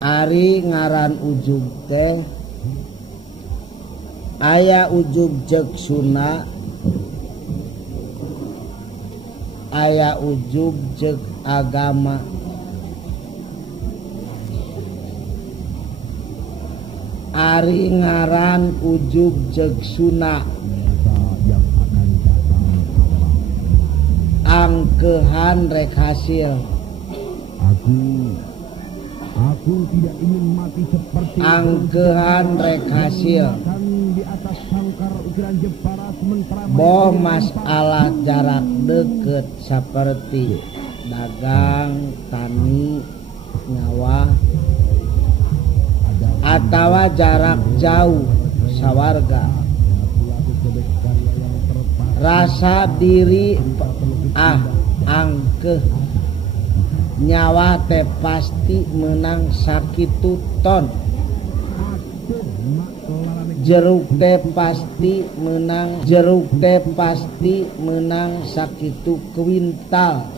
Ari ngaran ujub teh aya ujub jeung sunna, aya ujub jeung agama. Ari ngaran ujub jeung sunna angkehan rek hasil. Aku tidak ingin mati seperti angkehan rek hasil. di atas sangkar ukiran Jepara sementara Boh masalah jarak deket seperti dagang, tani, nyawa, atawa jarak jauh sawarga. Rasa diri angkeh nyawa teh pasti menang sakitu ton, jeruk teh pasti menang, jeruk teh pasti menang sakitu kuintal,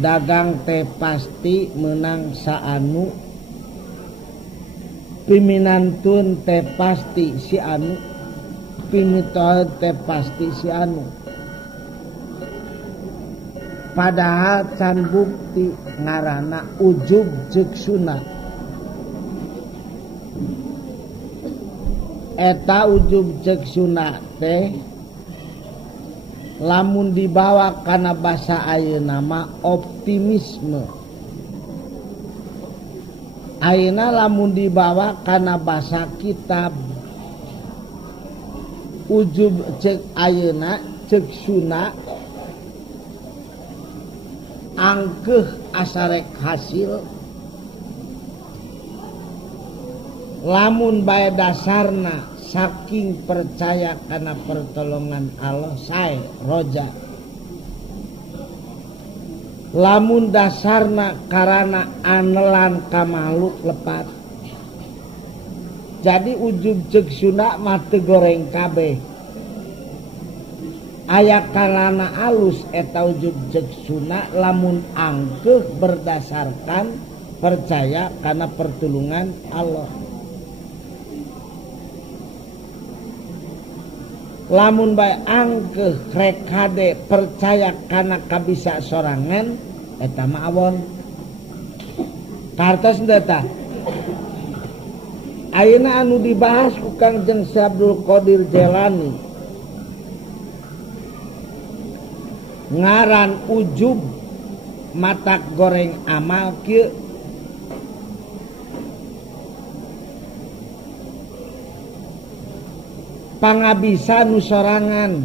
dagang teh pasti menang saanu, piminantun teh pasti si anu, pimitol teh pasti si anu. Padahal can bukti ngarana ujub jeung sunna. Eta ujub jeung sunna teh lamun dibawa kana basa ayeuna mah optimisme. Ayeuna lamun dibawa kana basa kitab ujub jeung ayeuna jeung sunna angkeh asarek hasil. Lamun bae dasarna saking percaya kana pertolongan Allah sae roja. Lamun dasarna karana anelan ka makhluk lepat. Jadi ujub jeung sunna mah teu goreng kabeh. Aya kalana alus eta ujub jeung sunna lamun angkeh berdasarkan percaya kana pertulungan Allah. Lamun bae angkeh rek hade percaya kana kabisa sorangan eta mah awon. Kartos henteu tah. Ayeuna anu dibahas ku Kangjeng Syekh Abdul Qadir Jailani ngaran ujub matak goreng amal kieu. Pangabisa nu sorangan,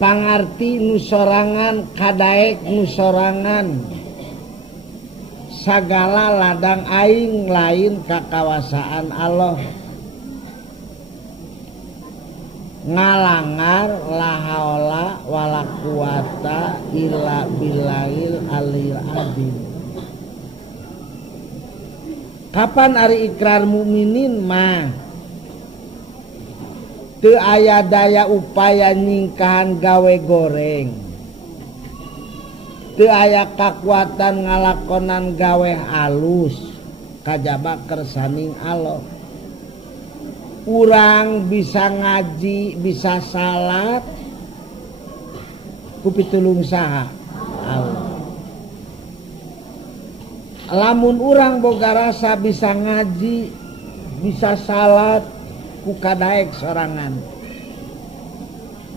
pangarti nu sorangan, kadaek nu sorangan, sagala ladang aing lain kakawasaan Allah. Ngalangar la haula wala quwata illa billahil aliyil azim. Kapan ari ikrar mukminin mah teu aya daya upaya nyingkahan gawe goreng, teu aya kakuatan ngalakonan gawe halus kajaba kersaning Allah. Urang bisa ngaji, bisa salat ku pitulung saha? Allah. Lamun urang boga rasa bisa ngaji, bisa salat ku kadaek sorangan.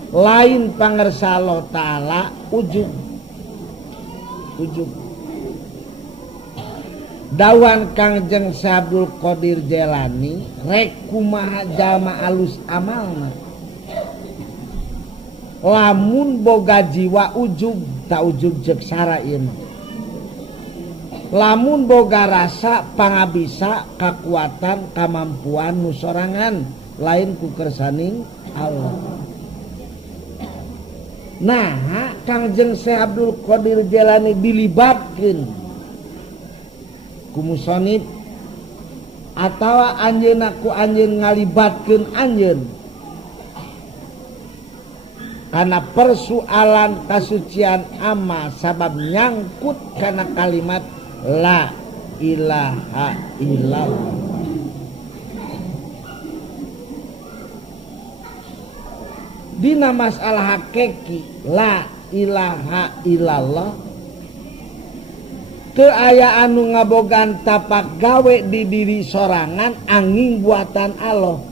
Lain pangersa Allah Ta'ala ujub. Ujub. Dawan Kangjeng Syekh Abdul Qadir Jailani rek kumaha jalma alus amalna. Lamun boga jiwa ujub, tak ujub jeung sara ieu. Lamun boga rasa pangabisa, kakuatan, kamampuan nu sorangan lain ku kersaning Allah. Nah, Kangjeng Syekh Abdul Qadir Jailani dilibatkeun ku musonib atawa anjeunna ku anjeun ngalibatkeun anjeun karena persoalan kasucian amal sabab nyangkut karena kalimat la ilaha illallah. Dina masalah hakiki la ilaha illallah teu aya anu ngabogan tapak gawe di diri sorangan angin buatan Allah.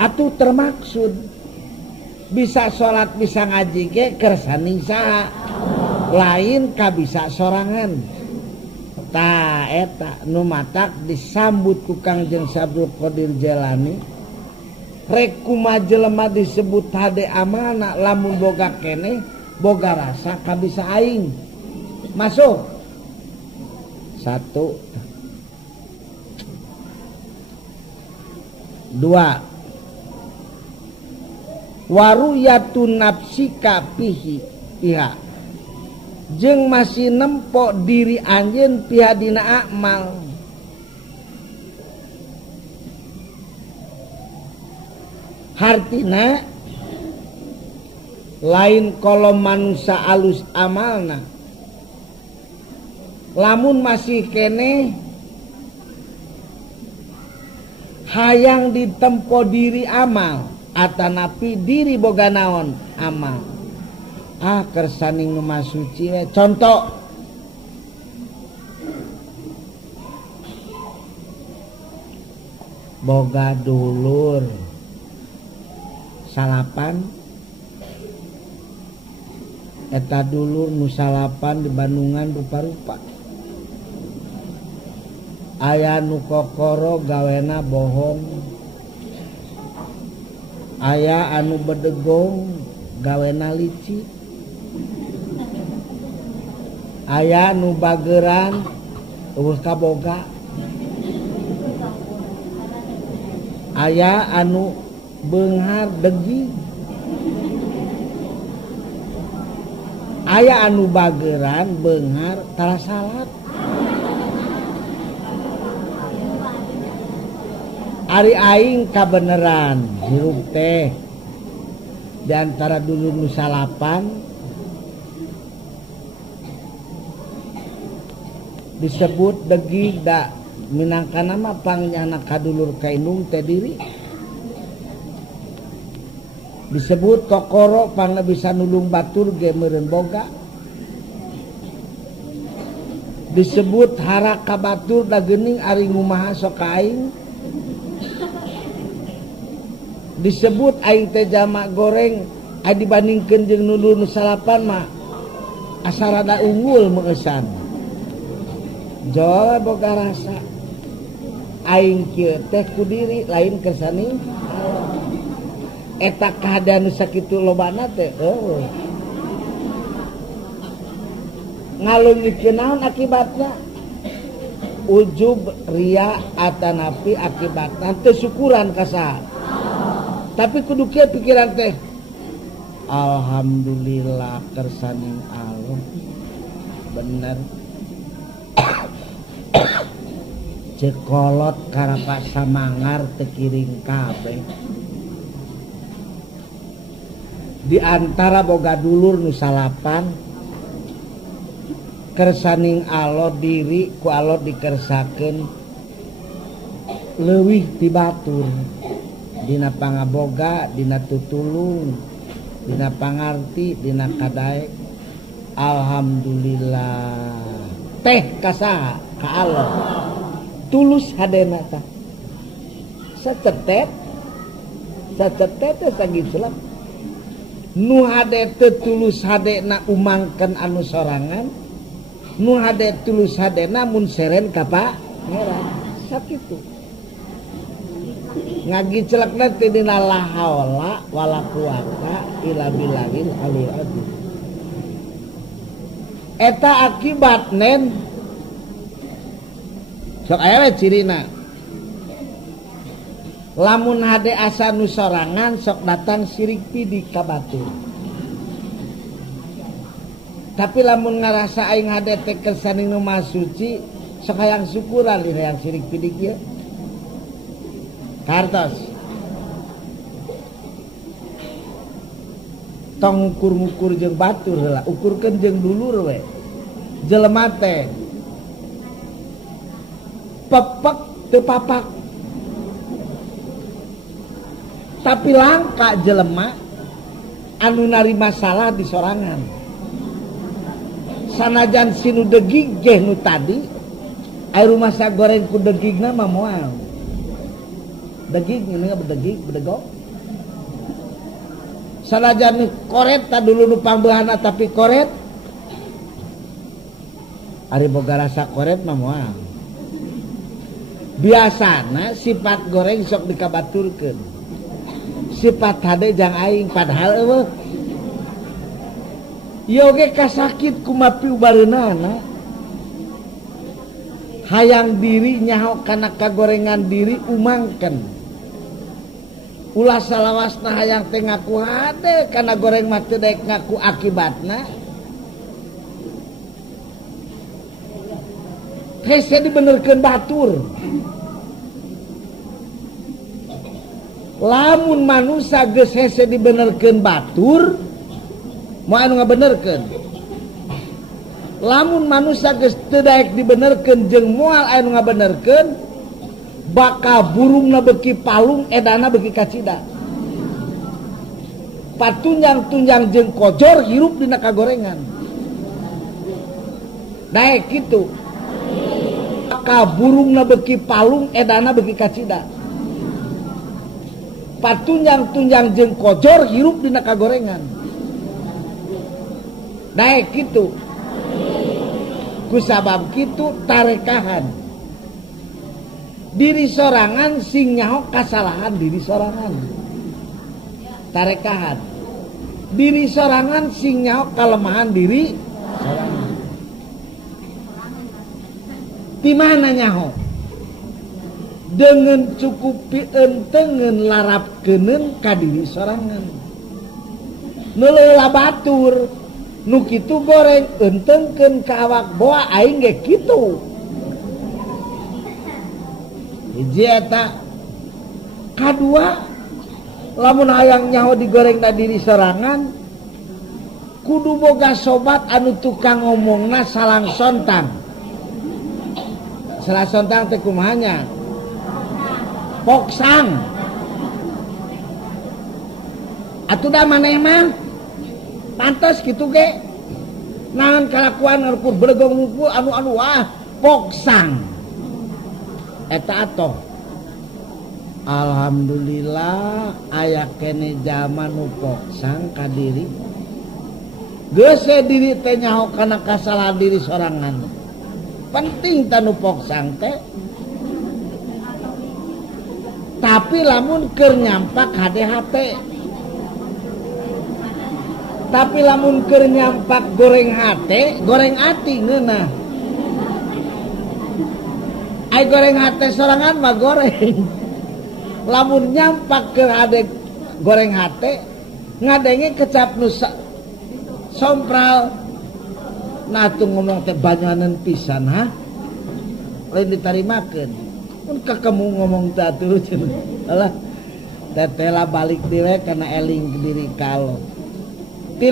Atuh termaksud bisa sholat bisa ngaji ge kersani saha lain ka bisa sorangan. Ta eta nu matak disambut ku Kangjeng Abdul Qadir Jailani rek kumaha jelema disebut hade amanah lamun boga keneh boga rasa ka bisa aing masuk. Satu dua waruyatun nafsika pihi iha jeung masih nempok diri anjeun piha dina amal. Hartina lain kalau manusia alus amalna lamun masih kene hayang ditempo diri amal atanapi diri boga naon amal kersani ngemasuci we. Contoh boga dulur salapan eta dulur nu salapan di Bandungan rupa-rupa aya nu kokoro gawena bohong aya anu bedegong gawena lici aya nu bageran eueuh kaboga aya anu beunghar degi aya anu bageran beunghar tara salat. Ari aing kabeneran hirup teh di antara dulur nu salapan disebut degi da minangkana mah pangyana kadulur kainung teh diri disebut kokoro pangna bisa nulung batur ge meureun boga disebut haraka batur da geuning ari ngumaha sok ka aing disebut aing teh jamak goreng adi dibandingkeun jeung nulur nu salapan mah asa rada unggul meueusan jol boga rasa aing kieu teh ku diri lain kersani eta keadaan sakitu lobana teh ngalungikeun naon akibatna ujub ria atanapi akibatna teu syukuran ka saha tapi kudu kieu pikiran teh alhamdulillah kersani Allah bener cekolot karapa samangar teu kiring kabeh. Di antara boga dulur nu salapan kersaning Allah diri ku Allah dikersakeun leuwih ti batur dina pangaboga dina tutulung dina pangarti dina kadaek alhamdulillah teh ka saha ka Allah tulus hadena tah sacetet teh sagijeulap nu hade teu tulus hadena umangkeun anu sorangan nu hade tulus hadena mun seren ka pangeran sakitu ngagiclekna teh dina la haula wala quwata illa billahil aliyil azim eta akibat nen sok aya we cirina lamun hade asa nu sorangan sok datang sirik pidi ka batur tapi lamun ngarasa aing hade teh kersani nu maha suci sok hayang syukuran di hayang sirik pidi kieu kartos tong ukur-ukur jeung batur heula, ukurkeun jeung dulur we. Jelema teh pepek teu papak. Tapi langka jelema anu narima salah di sorangan. Sanajan sinu degig ge nu tadi aya rumah sagoreng ku degigna mah moal. Degig ini bedegok. Sanajan koret ta dulu nu pangbeahna tapi koret ari boga rasa koret mah moal. Biasana sifat goreng sok dikabaturkeun. Sifat hade jang aing padahal eueuh. Ieu ge kasakit kumapi ubareunana. Hayang diri nyaho kana kagorengan diri umangkeun. Ulah salawasna hayang teh ngaku hade kana goreng mah teu daek ngaku akibatna. Hese dibenerkeun batur. Lamun manusia geus hese dibenerkeun batur moal anu ngabenerkeun. Lamun manusia geus teu daek dibenerkeun jeung moal anu ngabenerkeun bakal burungna beuki palung edana beuki kacida. Patunjang-tunjang jeung kojor hirup dina kagorengan. Daek kitu. Bakal burungna beuki palung edana beuki kacida. Patunjang-tunjang jeung kojor hirup dina kagorengan. Daek kitu. Kusabab kitu tarekahan. Diri sorangan sing nyaho kasalahan diri sorangan. Tarekahan. Diri sorangan sing nyaho kalemahan diri sorangan. Di mana nyaho? Dengan cukupi entengen larapkeuneun ka diri sorangan. Neuleula batur nu kitu goreng entengkeun ka awak boa aing ge kitu. Hiji eta. Kadua, lamun hayang nyaho digorengna diri sorangan kudu boga sobat anu tukang ngomongna salang sontang. Salah sontang teh kumaha nya? Poksang. Atuh da maneh mah pantes kitu ge. Naon kalakuan ngukur belegong ngukur anu wah poksang. Eta atoh. Alhamdulillah aya kene zaman nu poksang ka diri. Geus diri teh nyaho kana kasalahan diri sorangan. Penting tanu poksang teh. Tapi lamun keur nyampak HDHT. Tapi lamun keur nyampak goreng hate, goreng ati ngeunah. Ai goreng hate sorangan mah goreng. Lamun nyampak keur hade goreng hate, ngadenge kecap nu sompral. Nah tuh ngomong teh banyanan pisan ha. Lain ditarimakeun. Mun kakemu ngomong teh atuh cenah. Alah tetela balik dewe kana eling ke diri kalo. 3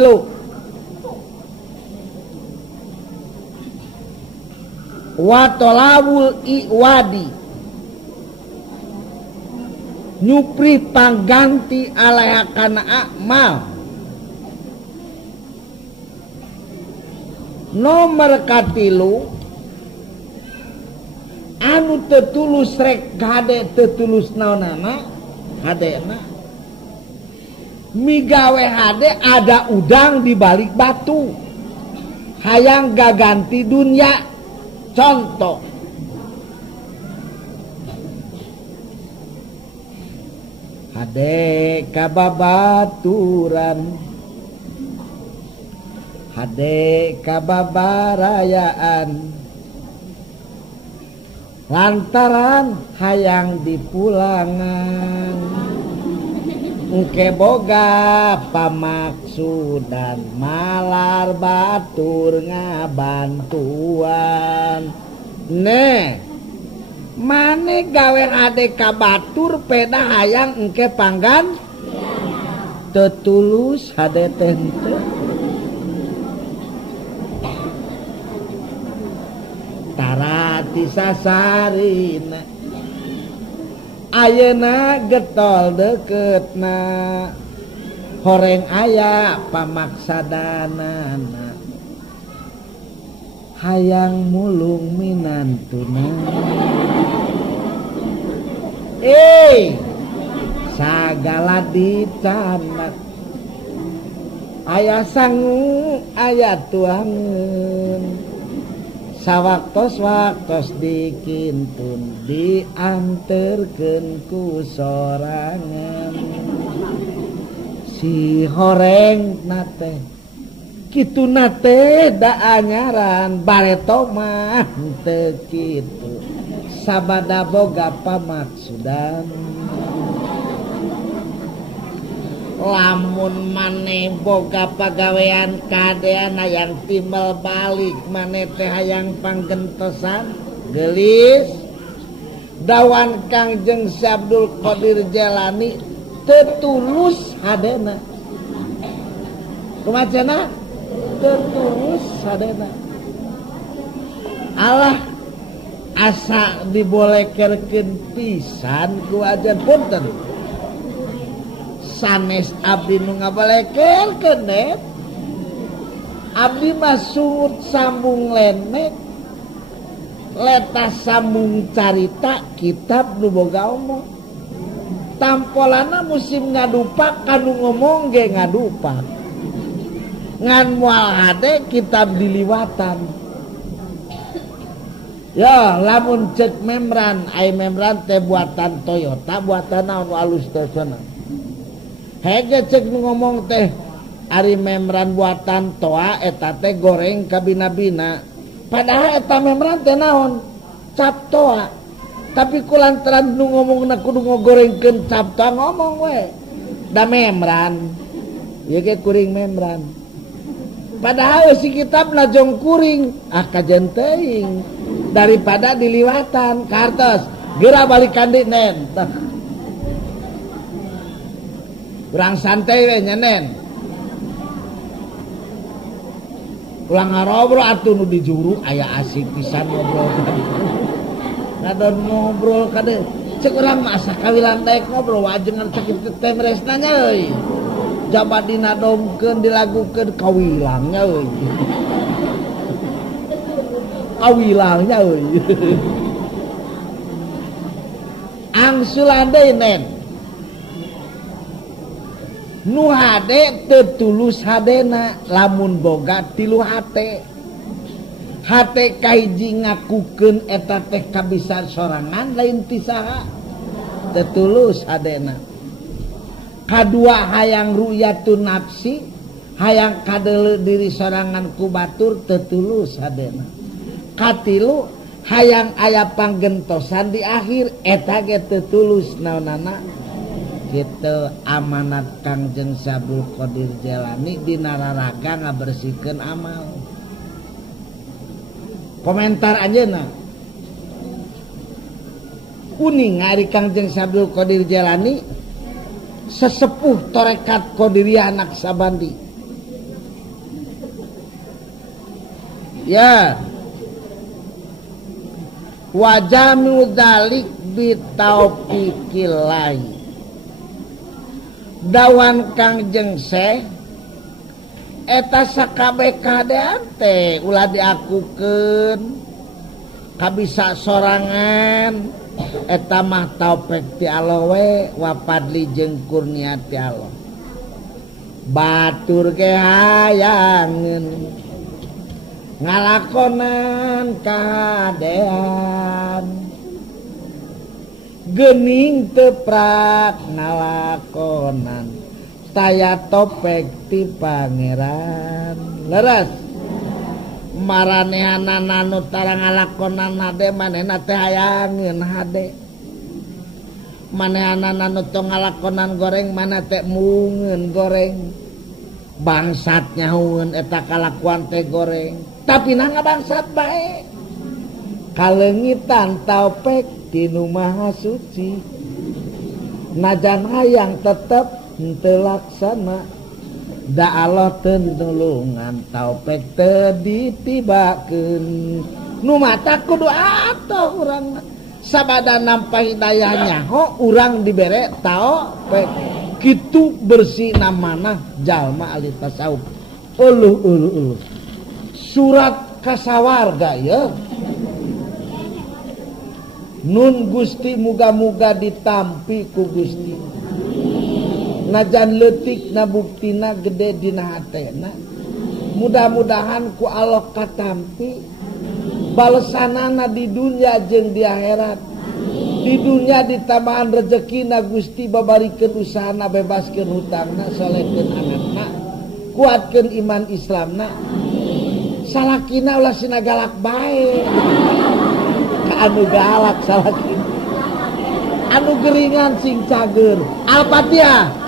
watolawul iwadi nyupri pangganti alaiha kana akmal. Nomor katilu anu tetulus rek hade tetulus naonana hadena migawe hade ada udang di balik batu hayang gaganti dunia. Contoh hade kababaturan, hade kababarayaan, lantaran hayang dipulangan, engke boga pamaksudan malar batur ngabantuan. Ne mane gawe ade ka batur peda hayang engke panggan tetulus hade teh tarati sasarina ayeuna getol deketna horeng aya pamaksadanana hayang mulung minantuna sagala dicanak aya sangu aya tuangeun sawaktos-waktos dikintun dianterkeun ku sorangan si horeng nate kitu nate da anyaran bareto mah teu kitu sabada boga pamaksudan lamun maneh boga pagawean kadean hayang timbal balik maneh teh hayang panggentosan gelis dawan Kangjeng Si Abdul Qadir Jailani tetulus hadena kumacana tetulus hadena Allah asa dibolehkeun pisan ku ajan punten sanes abdi nu ngabolekeun net abdi mah sungut sambung lenek leta sambung carita kitab nu boga omong tampolana musim ngadupak kanu ngomong ge ngadupak ngan moal hade kitab diliwatan ya lamun cek membran ai membran teh buatan Toyota buatan naon alus teh cenah hege cek ngomong teh ari membran buatan toa eta teh goreng kabina-bina padahal eta membran teh naon cap toa tapi kulantaran nu ngomongna kudu ngogorengkeun cap toa ngomong we da membran ieu ge kuring membran padahal si kitab najong kuring kajen teuing daripada diliwatan kartos geura balikan di nen kurang santai we nyanen ulang ngarobrol atuh nu di juru aya asik pisan ngobrol ngadon ngobrol kade cek urang mah asa kawilan daek ngobrol wajengan cek teh meresna nya euy jabat dinadomkeun dilagukeun kawilangnya euy kawilangnya euy angsulan deui nen nu hade tetulus hadena lamun boga tilu hate hate kahiji ngakukeun eta teh kabisa sorangan lain ti saha tetulus hadena kadua hayang ru'yatun nafsi hayang kadeuleu diri sorangan ku batur tetulus hadena katilu hayang aya panggentosan di akhir eta ge tetulus naonana kitu amanat Kangjeng Si Abdul Qadir Jailani dina raraga ngabersihkeun amal. Komentar anjeunna. Kuning ari Kangjeng Si Abdul Qadir Jailani sesepuh tarekat Qadiriyah anak Sabandi. Ya. Wa jami'u dzalik bi taufiqillah. Dawan Kangjeng Syekh eta sakabeh kadean teh ulah diakukeun kabisa sorangan eta mah taufik ti Allah we wa fadli jeung kurnia ti Allah batur ge hayangeun ngalakonan kadean geuning teu prak ngalakonan taya topek ti pangeran leres maranehanana nu tara ngalakonan hade manehna teh hayangeun hade manehanana nu tong ngalakonan goreng mana teh mungeun goreng bangsat nyahueun eta kalakuan teh goreng tapi na ngabangsat bae kalengitan taufik tinu Maha Suci najan hayang tetep henteu laksana da Allah teu nulungan taufik teu ditibakeun nu mata kudu atoh urang sabada nampa hidayahnya urang dibere taufik kitu bersih namana jalma ahli tasawuf uluh surat kasawarga ya nun Gusti muga-muga ditampi ku Gusti najan leutik na buktina gede dina hatena mudah-mudahan ku Allah katampi balesanana di dunia jeung di akhirat di dunia ditambahan rezekina Gusti babarikeun usahana bebaskeun hutangna salehkeun anakna kuatkeun iman Islamna salakina ulah sina galak bae ka anu galak salakina anu geringan sing cager Al-Fatihah.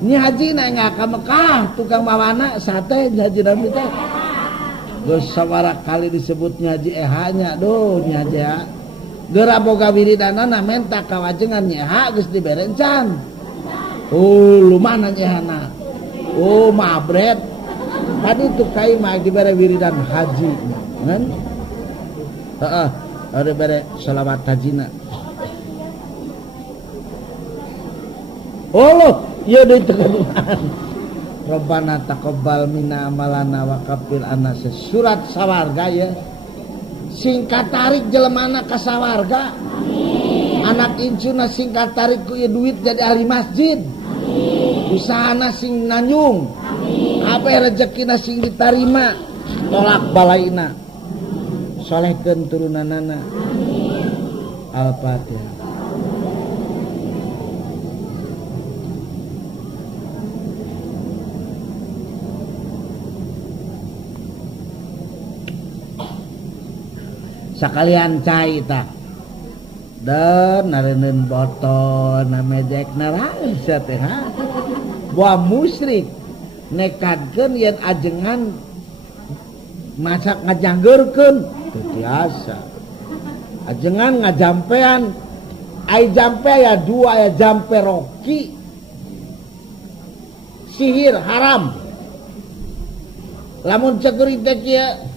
Nyi haji nanya ka Mekah tukang mawana sate nyi haji nabi teh geus sabaraha kali disebut nyi haji ehanya duh nyi haji geura boga wiridana na menta kawajengan nyi geus dibere encan lumana nyi ehana mabret tadi tuh kai mah dibere wiridan haji ngan ada bere shalawat hajina ya deui tekaduhan Rabbana taqabbal minna amalana wa qabil anna surat sawarga ya singkat tarik jelemana ka sawarga anak incuna singkat tarik ku duit jadi ahli masjid usahana sing nanyung kabeh rezekina sing ditarima tolak balaina solehkeun turunanana Al-Fatihah. Sakalian cai tak dan nareun botol na mejek naraeun teh buah musyrik nekadkeun yen ajengan masak ngajanggeurkeun teu biasa ajengan ngajampean ai jampe aya dua aya jampe roki sihir haram lamun cekuring teh kieu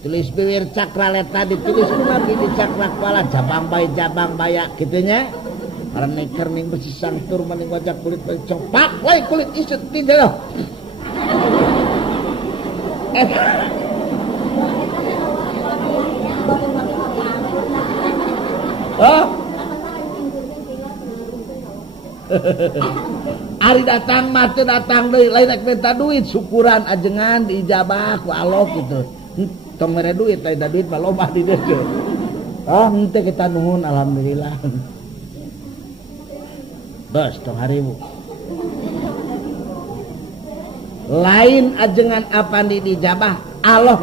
tulis bibir cakra leta ditulis kunabi di cakra kepala jabang bayak gitunya karena kerning besi sangtur maning wajah kulit copak wai kulit isut tidak ari datang mah teu datang deui lain rek minta duit syukuran ajengan diijabah ku Allah gitu tong mere duit teh duit mah loba di dieu henteu kita nuhun alhamdulillah bos tong haribu lain ajengan apa dijabah Allah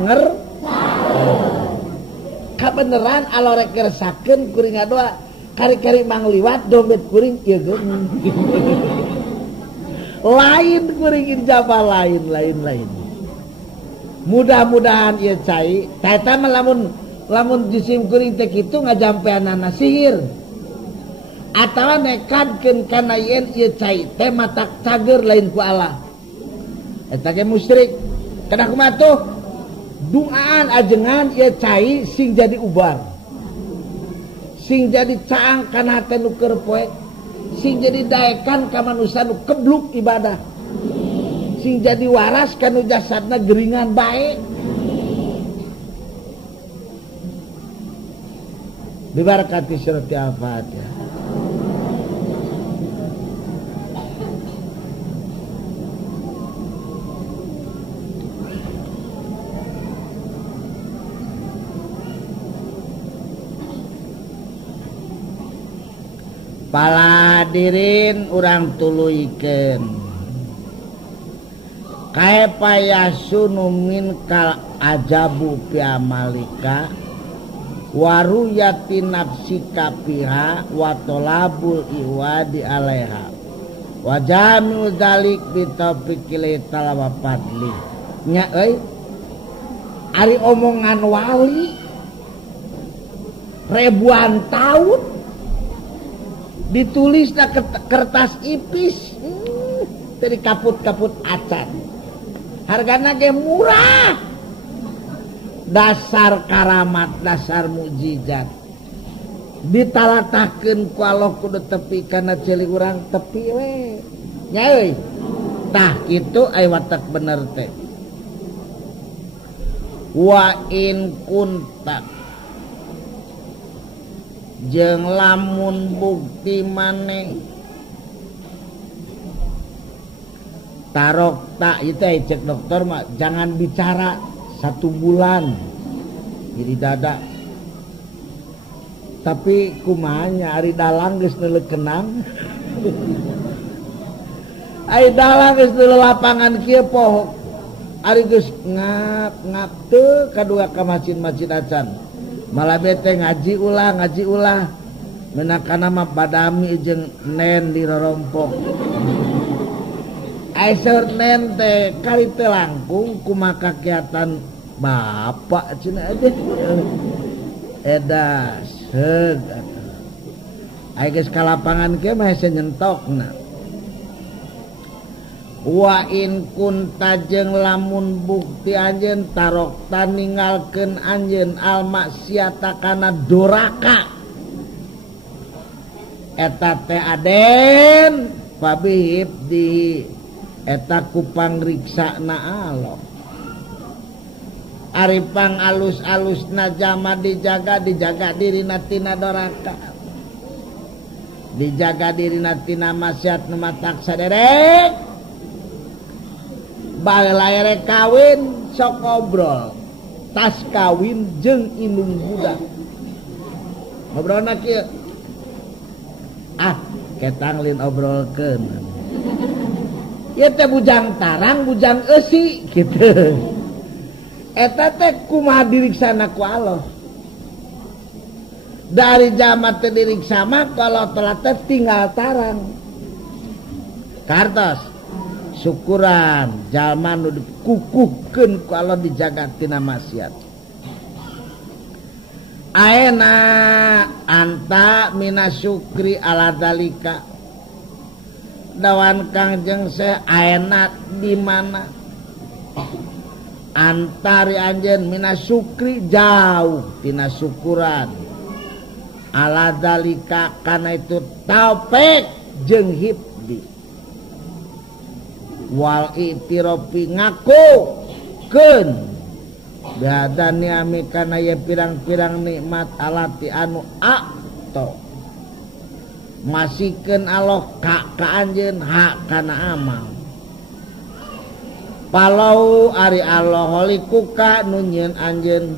kabeneran Allah rek ngeresakeun kuring ngadoa kari-kari mang liwat dompet kuring ieu geung lain kuring ijabah lain mudah-mudahan ieu cai eta mah lamun jisim kuring teh kitu ngajampeanana sihir atawa nekadkeun kana yen ieu cai teh matak cager lain ku Allah eta ge musyrik kana kumaha tuh duaan ajengan ieu cai sing jadi ubar sing jadi caang kana hate nu keur poek sing jadi daekan ka manusia nu kebluk ibadah sing jadi waras kanu jasadna geringan bae bibarakati surat Al-Fatihah. Paladirin urang tuluikeun kaepayasunu min kal ajabu fi amalika waruyati nafsika piha wa talabul iwadi alaiha wa jami'u dzalik bi taufiqil talawa fadli nya ari omongan wali ribuan tahun ditulis na kertas ipis dari kaput-kaput acan hargana ge murah dasar karamat dasar mukjizat ditalatakeun ku Allah kudu tepi kana ceuli urang tepi we nya euy tah kitu aya watak bener teh wa in kunta jeung lamun bukti maneh tarok tak itu cek dokter mah jangan bicara 1 bulan jadi dada tapi kumanya ari dalang geus neulekenang ari dalang geus neuleuh lapangan kieu poho ari geus ngap teu kadua ka masjid acan malah bete ngaji ulah menakana mah padami jeung nen di rorompok aisyur nen teh kali teh langkung kumaha kakiatan bapak cenah aja edas heug aya geus ka lapangan kieu mah hese nyentokna wa in kunta jeung lamun bukti anjeun tarokta ninggalkeun anjeun al maksiata kana doraka eta teh aden pabihib di eta ku pangriksana Allah ari pang alus-alusna jama dijaga dirina tina doraka dijaga dirina tina maksiat nu matak saderek balaere kawin sok ngobrol tas kawin jeung indung budak ngobrolna kieu ketang lin obrolkeun ieu teh bujang tarang bujang eusi kitu eta teh kumaha diriksana ku Allah dari jamat teh diriksa mah kalau telah teh tinggal tarang kartos syukuran jalma nu dikukuhkeun ku Allah dijaga tina maksiat aena anta minasyukri ala dalika dawan Kangjeng Syekh aena di mana antari anjeun minasyukri jauh tina syukuran ala dalika kana itu taufik jeung hibdi wal itiropi ngaku keun biadani ami kana ye pirang-pirang nikmat alati anu akto masikeun Allah ka anjeun hak kana amal palau ari Allah holikuka nu nyieun anjeun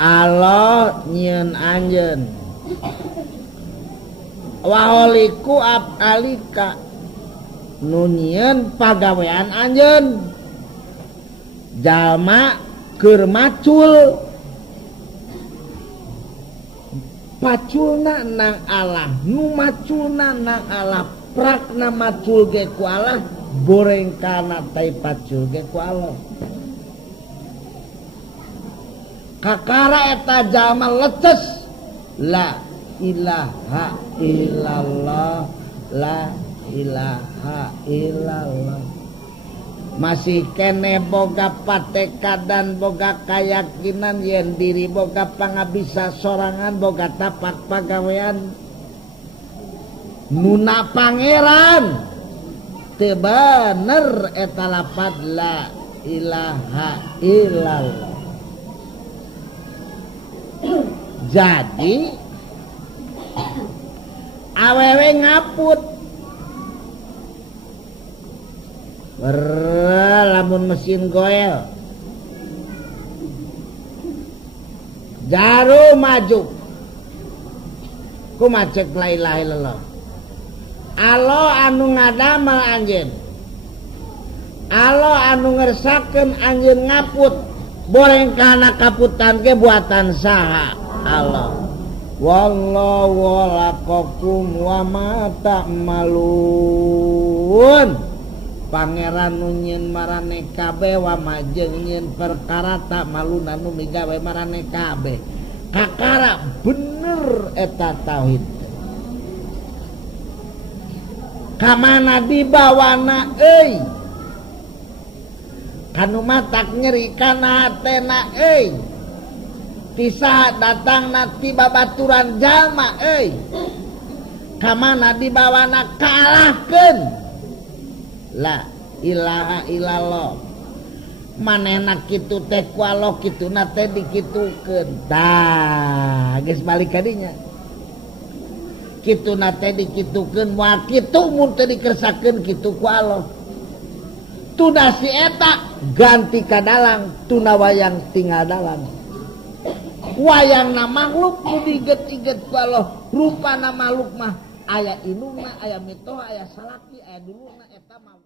Allah nyieun anjeun waholiku alika nunien pagawean anjeun jalma keur macul paculna nang Allah nu maculna nang Allah prakna macul ge ku Allah boreng kana tai pacul ge ku Allah kakara eta jalma leces la ilaha illallah la ilaha illallah masih kene boga pateka dan boga keyakinan yen diri boga pangabisa sorangan boga tapak pagawean nuna pangeran teu bener eta lapad la ilaha illallah jadi awewe ngaput lamun mesin goel jarum maju ku macek la ilaha illallah Allah anu ngadamel anjeun Allah anu ngersakeun anjeun ngaput boreng kana kaputan ke buatan saha Allah wallahu laqakum wa ma ta'malun. Pangeran nunyin marane kabeh wa majeng nyin perkara tak malu anu migawe marane kabeh. Kakara bener eta tauhid. Kamana dibawana euy? Kanu matak nyeri kana hatena euy. Tisa datang nanti babaturan jalma euy. Kamana dibawana kalahkeun. La ilaha illallah. Manehna kitu teh ku Allah kituna teh dikitukeun. Tah, geus balik ka dinya. Kituna teh dikitukeun moal kitu mun teu dikersakeun kitu ku Allah. Tuna si eta ganti ka dalang, tuna wayang tinggal dalang. Wayangna makhluk nu diget-iget ku Allah, rupana makhluk mah aya indungna, aya mitoha, aya salaki, aya dulurna eta mah